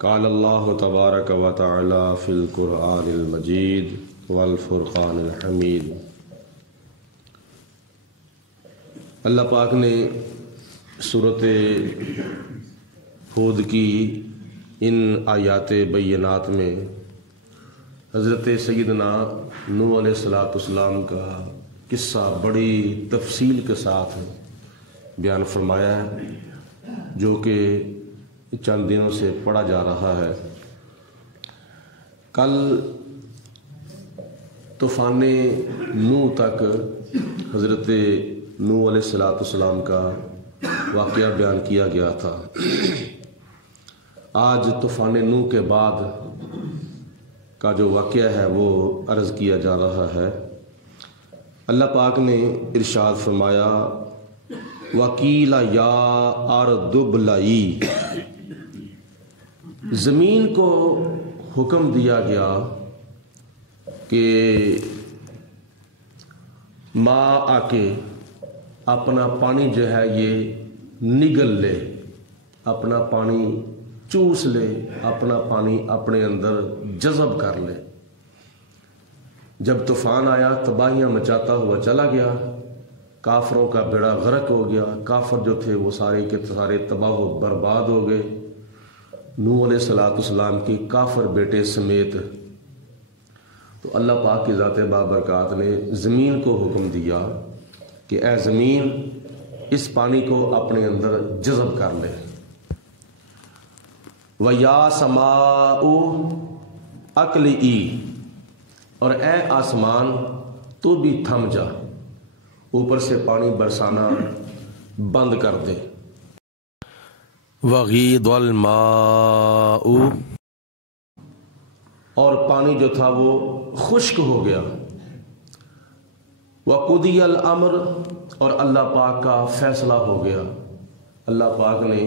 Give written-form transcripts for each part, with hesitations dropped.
قال اللہ تبارک و تعالی فی القرآن المجید والفرقان الحمید۔ اللہ پاک نے سورۃ ہود کی ان آیات بینات میں حضرت سیدنا نوح علیہ السلام کا قصہ بڑی تفصیل کے ساتھ بیان فرمایا ہے، جو کہ چند دنوں سے پڑھا جا رہا ہے۔ کل طوفان نوح تک حضرت نوح علیہ السلام کا واقعہ بیان کیا گیا تھا۔ آج طوفان نوح کے بعد کا جو واقعہ ہے وہ عرض کیا جا رہا ہے۔ اللہ پاک نے ارشاد فرمایا وَقِيلَ يَا أَرْضُ ابْلَعِي، زمین کو حکم دیا گیا کہ ماں آ کے اپنا پانی جو ہے یہ نگل لے، اپنا پانی چوس لے، اپنا پانی اپنے اندر جذب کر لے۔ جب طوفان آیا تباہیاں مچاتا ہوا چلا گیا، کافروں کا بیڑا غرق ہو گیا، کافر جو تھے وہ سارے کے سارے تباہ و برباد ہو گئے، نوح علیہ السلام کی کافر بیٹے سمیت۔ تو اللہ پاک کی ذات بابرکات نے زمین کو حکم دیا کہ اے زمین اس پانی کو اپنے اندر جذب کر لے۔ وَيَا سَمَاءُ أَقْلِعِي، اور اے آسمان تو بھی تھم جا، اوپر سے پانی برسانا بند کر دے۔ وَغِيضَ الْمَاءُ، اور پانی جو تھا وہ خشک ہو گیا۔ وَقُضِيَ الْأَمْرُ، اور اللہ پاک کا فیصلہ ہو گیا، اللہ پاک نے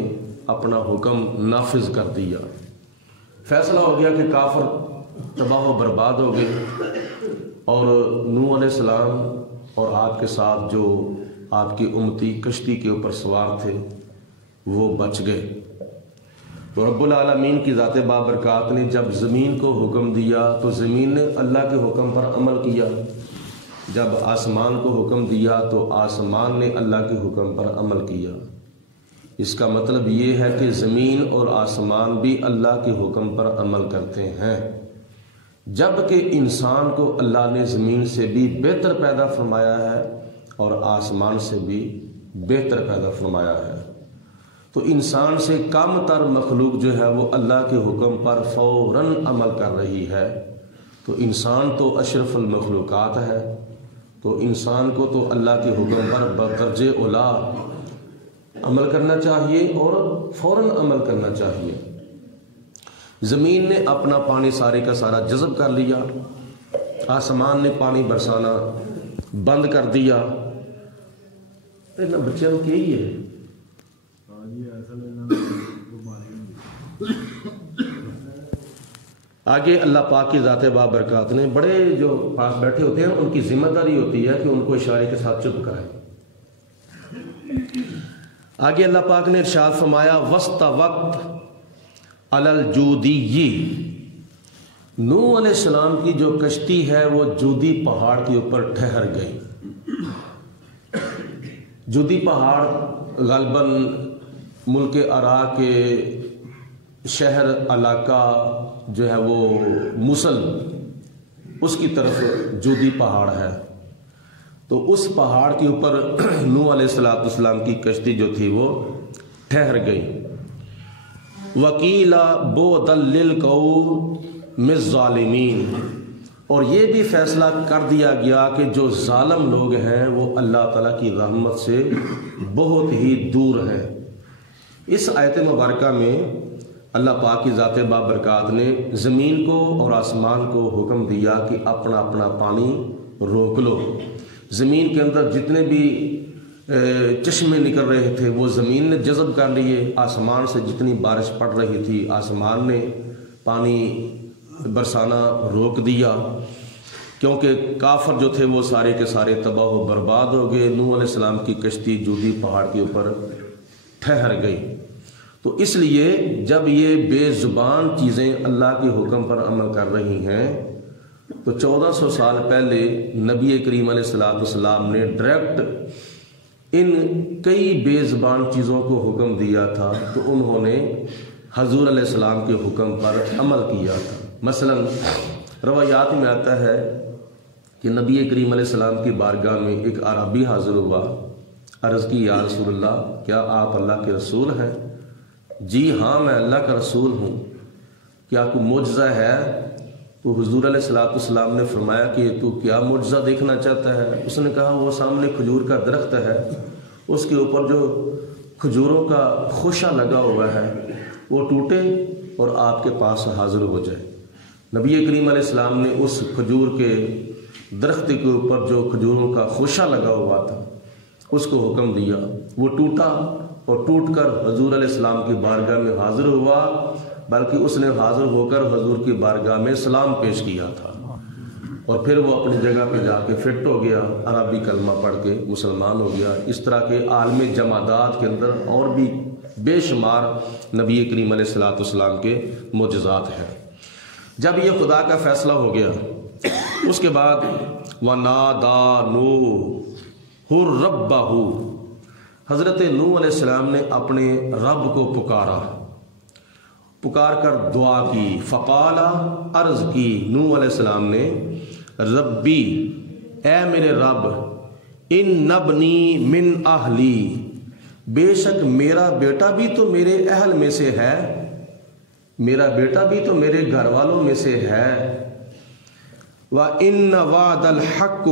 اپنا حکم نافذ کر دیا۔ فیصلہ ہو گیا کہ کافر تباہ و برباد ہو گئے، اور نوح علیہ السلام اور آپ کے ساتھ جو آپ کی امتی کشتی کے اوپر سوار تھے وہ بچ گئے۔ تو رب العالمین کی ذات بابرکات نے جب زمین کو حکم دیا تو زمین نے اللہ کے حکم پر عمل کیا، جب آسمان کو حکم دیا تو آسمان نے اللہ کے حکم پر عمل کیا۔ اس کا مطلب یہ ہے کہ زمین اور آسمان بھی اللہ کے حکم پر عمل کرتے ہیں، جبکہ انسان کو اللہ نے زمین سے بھی بہتر پیدا فرمایا ہے اور آسمان سے بھی بہتر پیدا فرمایا ہے۔ تو انسان سے کم تر مخلوق جو ہے وہ اللہ کے حکم پر فوراً عمل کر رہی ہے۔ تو انسان تو اشرف المخلوقات ہے، تو انسان کو تو اللہ کے حکم پر بدرجہ اولا عمل کرنا چاہیے اور فوراً عمل کرنا چاہیے۔ زمین نے اپنا پانی سارے کا سارا جذب کر لیا، آسمان نے پانی برسانا بند کر دیا۔ بچے کو یہی ہے آگے اللہ پاک کی ذات بابرکات نے بڑے جو پاس بیٹھے ہوتے ہیں ان کی ذمہ داری ہوتی ہے کہ ان کو اشارے کے ساتھ چپ کرائیں۔ آگے اللہ پاک نے ارشاد فرمایا وَاسْتَوَتْ عَلَى الْجُودِيِّ، نوح علیہ السلام کی جو کشتی ہے وہ جودی پہاڑ کے اوپر ٹھہر گئی۔ جودی پہاڑ غالباً ملک عراق کے شہر علاقہ جو ہے وہ موصل، اس کی طرف جودی پہاڑ ہے۔ تو اس پہاڑ کے اوپر نوح علیہ السلام کی کشتی جو تھی وہ ٹھہر گئی۔ وَقِيلَ بُعْدًا لِلْقَوْمِ الظَّالِمِينَ، اور یہ بھی فیصلہ کر دیا گیا کہ جو ظالم لوگ ہیں وہ اللہ تعالیٰ کی رحمت سے بہت ہی دور ہیں۔ اس آیت مبارکہ میں اللہ پاک کی ذات بابرکات نے زمین کو اور آسمان کو حکم دیا کہ اپنا اپنا پانی روک لو۔ زمین کے اندر جتنے بھی چشمے نکل رہے تھے وہ زمین نے جذب کر لیے، آسمان سے جتنی بارش پڑ رہی تھی آسمان نے پانی برسانا روک دیا، کیونکہ کافر جو تھے وہ سارے کے سارے تباہ و برباد ہو گئے۔ نوح علیہ السلام کی کشتی جودی پہاڑ کے اوپر ٹھہر گئی۔ تو اس لیے جب یہ بے زبان چیزیں اللہ کے حکم پر عمل کر رہی ہیں تو 1400 سال پہلے نبی کریم علیہ السلام نے ڈائریکٹ ان کئی بے زبان چیزوں کو حکم دیا تھا تو انہوں نے حضور علیہ السلام کے حکم پر عمل کیا تھا۔ مثلا روایات میں آتا ہے کہ نبی کریم علیہ السلام کی بارگاہ میں ایک عربی حاضر ہوا، عرض کی یا رسول اللہ کیا آپ اللہ کے رسول ہیں؟ جی ہاں میں اللہ کا رسول ہوں، کیا کوئی معجزہ ہے؟ تو حضور علیہ السلام نے فرمایا کہ تو کیا معجزہ دیکھنا چاہتا ہے؟ اس نے کہا وہ سامنے کھجور کا درخت ہے، اس کے اوپر جو کھجوروں کا خوشہ لگا ہوا ہے وہ ٹوٹے اور آپ کے پاس حاضر ہو جائے۔ نبی کریم علیہ السلام نے اس کھجور کے درخت کے اوپر جو کھجوروں کا خوشہ لگا ہوا تھا اس کو حکم دیا، وہ ٹوٹا اور ٹوٹ کر حضور علیہ السلام کی بارگاہ میں حاضر ہوا، بلکہ اس نے حاضر ہو کر حضور کی بارگاہ میں سلام پیش کیا تھا، اور پھر وہ اپنی جگہ پہ جا کے فٹ ہو گیا، عربی کلمہ پڑھ کے مسلمان ہو گیا۔ اس طرح کے عالم جمادات کے اندر اور بھی بے شمار نبی کریم علیہ السلام کے معجزات ہیں۔ جب یہ خدا کا فیصلہ ہو گیا اس کے بعد وَنَادَى نُوحٌ رَبَّهُ، حضرت نوح علیہ السلام نے اپنے رب کو پکار کر دعا کی، فقال، عرض کی نوح علیہ السلام نے، ربی، اے میرے رب، ان ابنی من اہلی، بے شک میرا بیٹا بھی تو میرے اہل میں سے ہے، میرا بیٹا بھی تو میرے گھر والوں میں سے ہے، وَإِنَّ وَعْدَ الْحَقُّ،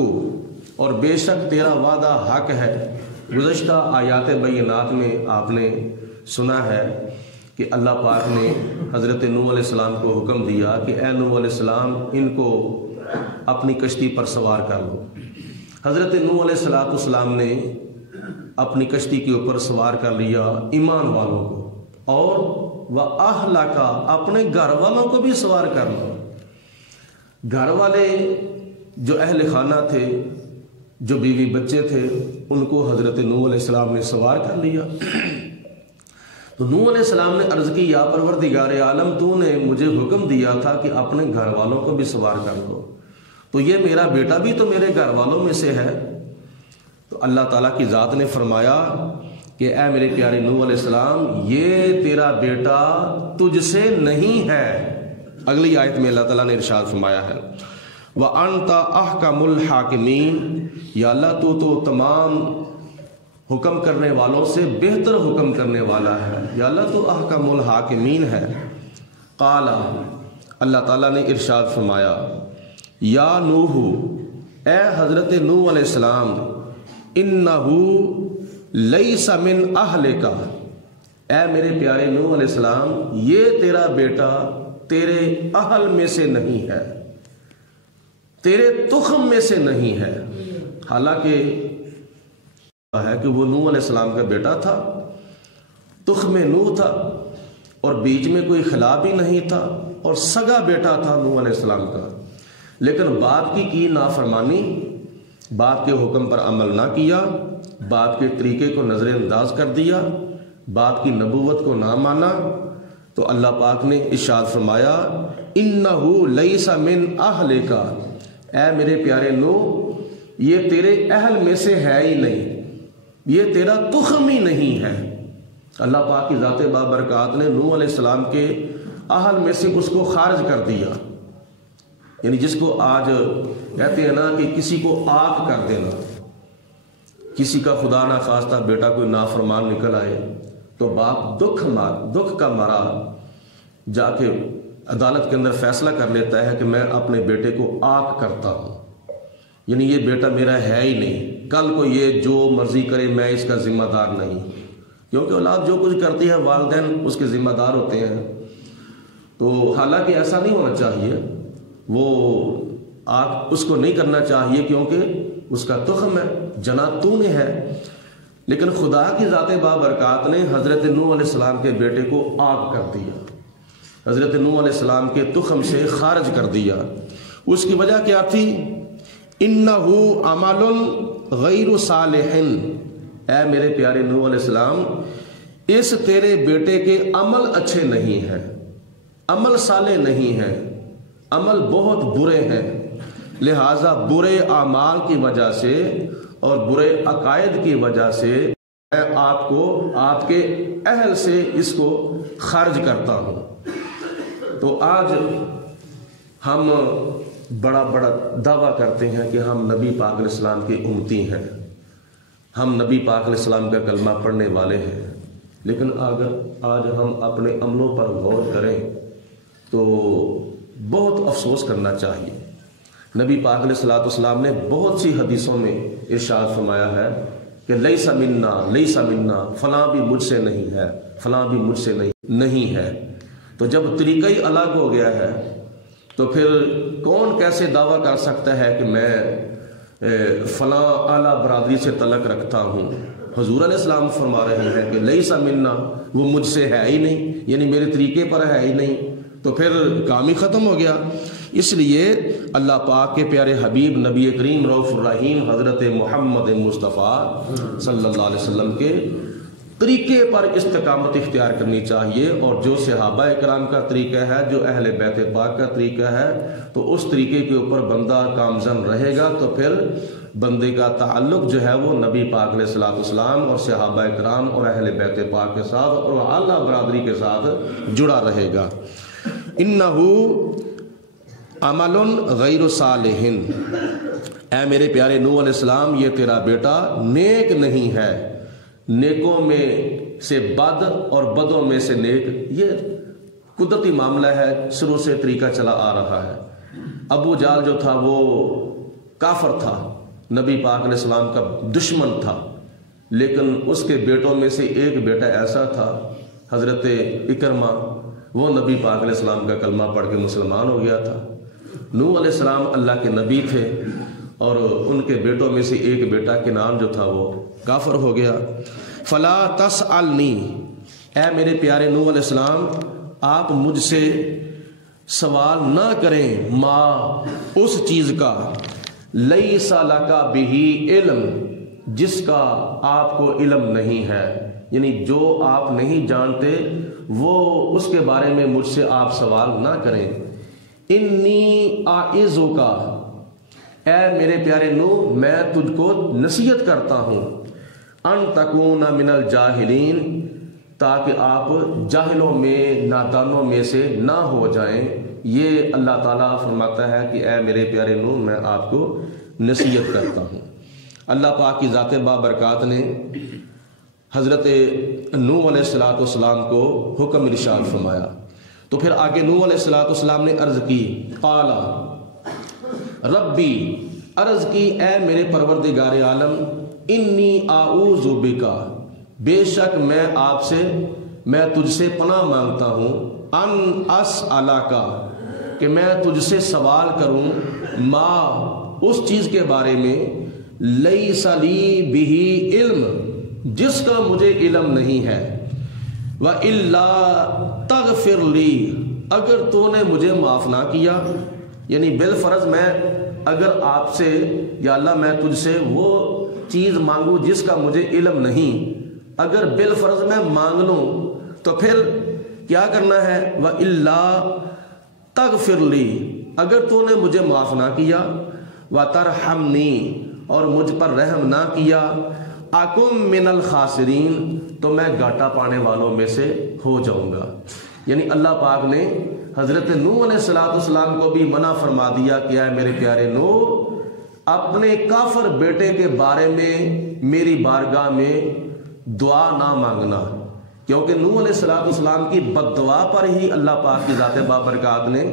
اور بے شک تیرا وعدہ حق ہے۔ گزشتہ آیات بینات میں آپ نے سنا ہے کہ اللہ پاک نے حضرت نوح علیہ السلام کو حکم دیا کہ اے نوح علیہ السلام ان کو اپنی کشتی پر سوار کر لو۔ حضرت نوح علیہ السلام نے اپنی کشتی کے اوپر سوار کر لیا ایمان والوں کو، اور وَأَهْلَكَ، اپنے گھر والوں کو بھی سوار کر لو۔ گھر والے جو اہل خانہ تھے، جو بیوی بچے تھے، ان کو حضرت نوح علیہ السلام نے سوار کر لیا۔ تو نوح علیہ السلام نے عرض کی یا پروردگار عالم، تو نے مجھے حکم دیا تھا کہ اپنے گھر والوں کو بھی سوار کر لو، تو یہ میرا بیٹا بھی تو میرے گھر والوں میں سے ہے۔ تو اللہ تعالیٰ کی ذات نے فرمایا کہ اے میرے پیارے نوح علیہ السلام، یہ تیرا بیٹا تجھ سے نہیں ہے۔ اگلی آیت میں اللہ تعالیٰ نے ارشاد فرمایا ہے وَأَنْتَ أَحْكَمُ الْحَاكِمِينَ، یا اللہ تو تمام حکم کرنے والوں سے بہتر حکم کرنے والا ہے، یا اللہ تو احکم الحاکمین ہے۔ قال، اللہ تعالیٰ نے ارشاد فرمایا یا نوح، اے حضرت نوح علیہ السلام، انہو لیس من اہلک، اے میرے پیارے نوح علیہ السلام، یہ تیرا بیٹا تیرے اہل میں سے نہیں ہے، تیرے تخم میں سے نہیں ہے۔ حالانکہ ہے کہ وہ نوح علیہ السلام کا بیٹا تھا، تخم نوح تھا، اور بیچ میں کوئی خلاف ہی نہیں تھا، اور سگا بیٹا تھا نوح علیہ السلام کا، لیکن باپ کی نافرمانی، باپ کے حکم پر عمل نہ کیا، باپ کے طریقے کو نظر انداز کر دیا، باپ کی نبوت کو نہ مانا، تو اللہ پاک نے ارشاد فرمایا انہو لیس من اہلک، اے میرے پیارے نوح، یہ تیرے اہل میں سے ہے ہی نہیں، یہ تیرا تخم ہی نہیں ہے۔ اللہ پاک کی ذات بابرکات نے نوح علیہ السلام کے اہل میں سے اس کو خارج کر دیا، یعنی جس کو آج کہتے ہیں نا کہ کسی کو آگ کر دینا، کسی کا خدا نہ خواستہ بیٹا کوئی نافرمان نکل آئے تو باپ دکھ کا مارا جا کے عدالت کے اندر فیصلہ کر لیتا ہے کہ میں اپنے بیٹے کو آگ کرتا ہوں، یعنی یہ بیٹا میرا ہے ہی نہیں، کل کو یہ جو مرضی کرے میں اس کا ذمہ دار نہیں، کیونکہ اولاد جو کچھ کرتی ہے والدین اس کے ذمہ دار ہوتے ہیں۔ تو حالانکہ ایسا نہیں ہونا چاہیے، وہ آپ اس کو نہیں کرنا چاہیے کیونکہ اس کا تخم ہے، جنا تو نے ہے، لیکن خدا کی ذات بابرکات نے حضرت نوح علیہ السلام کے بیٹے کو آگ کر دیا، حضرت نوح علیہ السلام کے تخم سے خارج کر دیا۔ اس کی وجہ کیا تھی؟ انہو عمل غیر صالح، اے میرے پیارے نوح علیہ السلام، اس تیرے بیٹے کے عمل اچھے نہیں ہیں، عمل صالح نہیں ہیں، عمل بہت برے ہیں، لہٰذا برے اعمال کی وجہ سے اور برے عقائد کی وجہ سے میں آپ کو آپ کے اہل سے اس کو خارج کرتا ہوں۔ تو آج ہم بڑا بڑا دعویٰ کرتے ہیں کہ ہم نبی پاک علیہ السلام کی امتی ہیں، ہم نبی پاک علیہ السلام کا کلمہ پڑھنے والے ہیں، لیکن اگر آج ہم اپنے عملوں پر غور کریں تو بہت افسوس کرنا چاہیے۔ نبی پاک علیہ السلام نے بہت سی حدیثوں میں ارشاد فرمایا ہے کہ لیس منا، فلاں بھی مجھ سے نہیں ہے، فلاں بھی مجھ سے نہیں ہے۔ تو جب طریقہ ہی الگ ہو گیا ہے تو پھر کون کیسے دعویٰ کر سکتا ہے کہ میں فلاں اعلیٰ برادری سے تعلق رکھتا ہوں؟ حضور علیہ السلام فرما رہے ہیں کہ لیس منا، وہ مجھ سے ہے ہی نہیں، یعنی میرے طریقے پر ہے ہی نہیں، تو پھر کام ہی ختم ہو گیا۔ اس لیے اللہ پاک کے پیارے حبیب نبی کریم رؤوف الرحیم حضرت محمد مصطفیٰ صلی اللہ علیہ وسلم کے طریقے پر استقامت اختیار کرنی چاہیے، اور جو صحابہ کرام کا طریقہ ہے، جو اہل بیت پاک کا طریقہ ہے، تو اس طریقے کے اوپر بندہ کامزن رہے گا تو پھر بندے کا تعلق جو ہے وہ نبی پاک علیہ السلام اور صحابہ کرام اور اہل بیت پاک کے ساتھ اور اعلیٰ برادری کے ساتھ جڑا رہے گا۔ انہو عمل غیر صالح، اے میرے پیارے نوح علیہ السلام، یہ تیرا بیٹا نیک نہیں ہے، نیکوں میں سے بد اور بدوں میں سے نیک، یہ قدرتی معاملہ ہے، شروع سے طریقہ چلا آ رہا ہے۔ ابو جہل جو تھا وہ کافر تھا، نبی پاک علیہ السلام کا دشمن تھا، لیکن اس کے بیٹوں میں سے ایک بیٹا ایسا تھا حضرت اکرمہ، وہ نبی پاک علیہ السلام کا کلمہ پڑھ کے مسلمان ہو گیا تھا۔ نوح علیہ السلام اللہ کے نبی تھے اور ان کے بیٹوں میں سے ایک بیٹا کنعان جو تھا وہ کافر ہو گیا۔ فلا تسألنی، اے میرے پیارے نوح علیہ السلام، آپ مجھ سے سوال نہ کریں ما، اس چیز کا، لیس لک بہ علم، جس کا آپ کو علم نہیں ہے، یعنی جو آپ نہیں جانتے وہ اس کے بارے میں مجھ سے آپ سوال نہ کریں۔ انی اعظک، اے میرے پیارے نوح، میں تجھ کو نصیحت کرتا ہوں، ان تکون من الجاہلین، تاکہ آپ جاہلوں میں، نادانوں میں سے نہ ہو جائیں۔ یہ اللہ تعالیٰ فرماتا ہے کہ اے میرے پیارے نوح، میں آپ کو نصیحت کرتا ہوں۔ اللہ پاک کی ذات بابرکات نے حضرت نوح علیہ السلام کو حکم ارشاد فرمایا، تو پھر آگے نوح علیہ السلام نے عرض کی، قال ربی، عرض کی اے میرے پروردگار عالم، انی اعوذ بک، بے شک میں آپ سے، میں تجھ سے پناہ مانگتا ہوں، ان اسألک، کہ میں تجھ سے سوال کروں، ما، اس چیز کے بارے میں، لیس لی بہ علم، جس کا مجھے علم نہیں ہے، وَإِلَّا تَغْفِرْ لِي، اگر تو نے مجھے معاف نہ کیا، یعنی بالفرض میں اگر آپ سے، یا اللہ میں تجھ سے وہ چیز مانگوں جس کا مجھے علم نہیں، اگر بالفرض میں مانگ لوں تو پھر کیا کرنا ہے، وَإِلَّا تَغْفِرْ لِي، اگر تو نے مجھے معاف نہ کیا، وَتَرْحَمْنِي، اور مجھ پر رحم نہ کیا، اکم من الخاسرین، تو میں گھاٹا پانے والوں میں سے ہو جاؤں گا۔ یعنی اللہ پاک نے حضرت نوح علیہ السلام کو بھی منع فرما دیا کہ اے میرے پیارے نوح، اپنے کافر بیٹے کے بارے میں میری بارگاہ میں دعا نہ مانگنا، کیونکہ نوح علیہ السلام کی بد دعا پر ہی اللہ پاک کی ذات بابرکات نے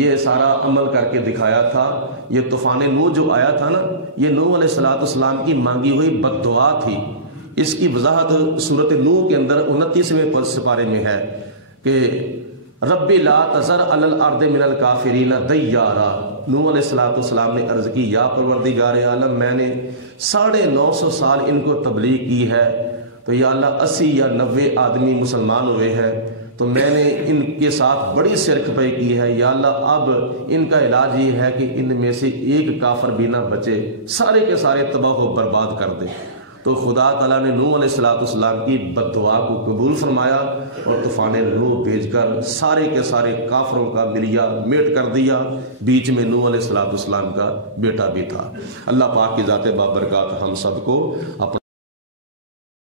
یہ سارا عمل کر کے دکھایا تھا۔ یہ طوفان نوح جو آیا تھا نا، یہ نوح علیہ السلام کی مانگی ہوئی بد دعا تھی۔ اس کی وضاحت سورۃ نوح کے اندر 29ویں سپارے میں ہے کہ رب لا تذر علی الارض من الکافرین دیارا، نوح علیہ السلام نے عرض کی، یا پروردگار عالم، میں نے 950 سال ان کو تبلیغ کی ہے، تو یا اللہ 80 یا 90 آدمی مسلمان ہوئے ہیں، تو میں نے ان کے ساتھ بڑی سرکپائی کی ہے، یا اللہ اب ان کا علاج یہ ہے کہ ان میں سے ایک کافر بھی نہ بچے، سارے کے سارے تباہ و برباد کر دے۔ تو خدا تعالیٰ نے نوح علیہ السلام کی بد دعا کو قبول فرمایا اور طوفان نوح بھیج کر سارے کے سارے کافروں کا ملیا میٹ کر دیا. بیچ میں نوح علیہ السلام کا بیٹا بھی تھا. اللہ پاک کی ذات بابرکات ہم سب کو اپنا